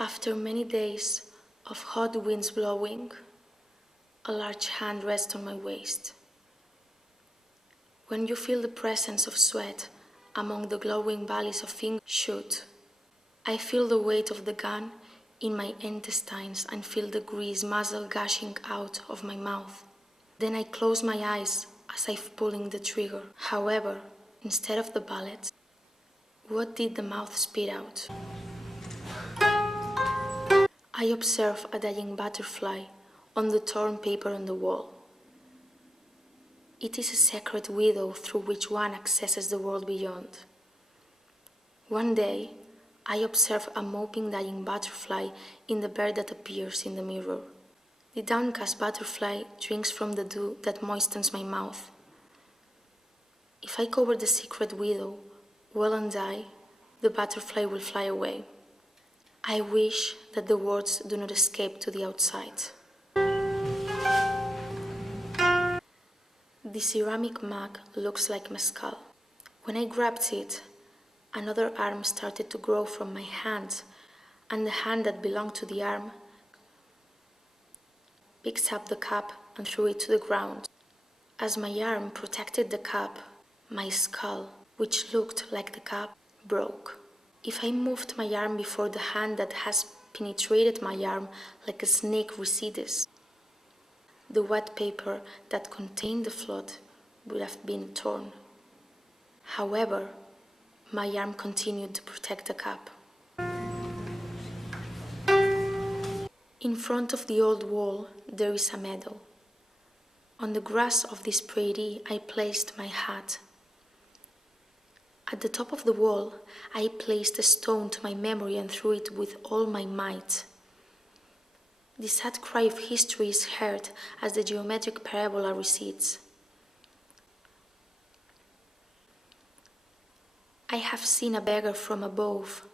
After many days of hot winds blowing, a large hand rests on my waist. When you feel the presence of sweat among the glowing valleys of finger shoot, I feel the weight of the gun in my intestines and feel the grease muzzle gushing out of my mouth. Then I close my eyes as I'm pulling the trigger. However, instead of the bullet, what did the mouth spit out? I observe a dying butterfly on the torn paper on the wall. It is a secret window through which one accesses the world beyond. One day, I observe a moping dying butterfly in the bird that appears in the mirror. The downcast butterfly drinks from the dew that moistens my mouth. If I cover the secret window well and die, the butterfly will fly away. I wish that the words do not escape to the outside. The ceramic mug looks like mezcal. When I grabbed it, another arm started to grow from my hand, and the hand that belonged to the arm picked up the cup and threw it to the ground. As my arm protected the cup, my skull, which looked like the cup, broke. If I moved my arm before the hand that has penetrated my arm like a snake recedes, the wet paper that contained the flood would have been torn. However, my arm continued to protect the cup. In front of the old wall, there is a meadow. On the grass of this prairie, I placed my hat. At the top of the wall, I placed a stone to my memory and threw it with all my might. The sad cry of history is heard as the geometric parabola recedes. I have seen a beggar from above,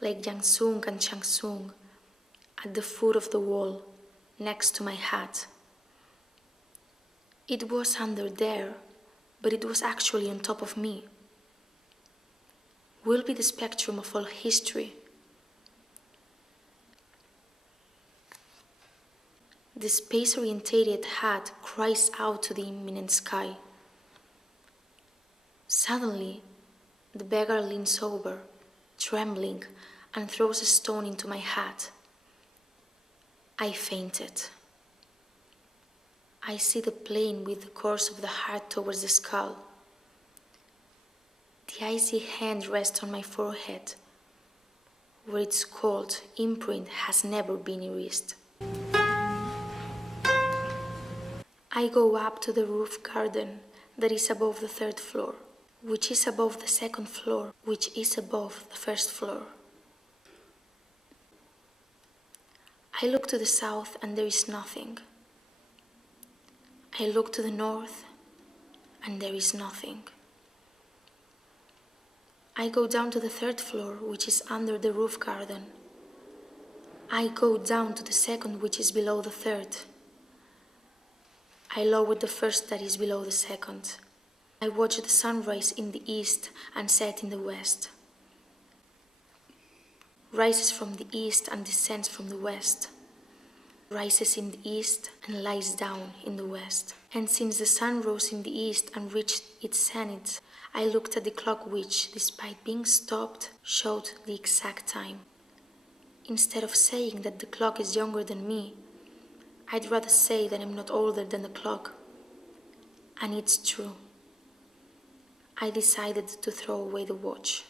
like Yang Sung and Chang Sung, at the foot of the wall, next to my hat. It was under there, but it was actually on top of me. Will be the spectrum of all history. The space-orientated hat cries out to the imminent sky. Suddenly, the beggar leans over, trembling, and throws a stone into my hat. I fainted. I see the plane with the course of the heart towards the skull. The icy hand rests on my forehead, where its cold imprint has never been erased. I go up to the roof garden that is above the third floor, which is above the second floor, which is above the first floor. I look to the south and there is nothing. I look to the north and there is nothing. I go down to the third floor, which is under the roof garden. I go down to the second, which is below the third. I lower the first that is below the second. I watch the sun rise in the east and set in the west. Rises from the east and descends from the west. Rises in the east and lies down in the west. And since the sun rose in the east and reached its zenith, I looked at the clock which, despite being stopped, showed the exact time. Instead of saying that the clock is younger than me, I'd rather say that I'm not older than the clock. And it's true. I decided to throw away the watch.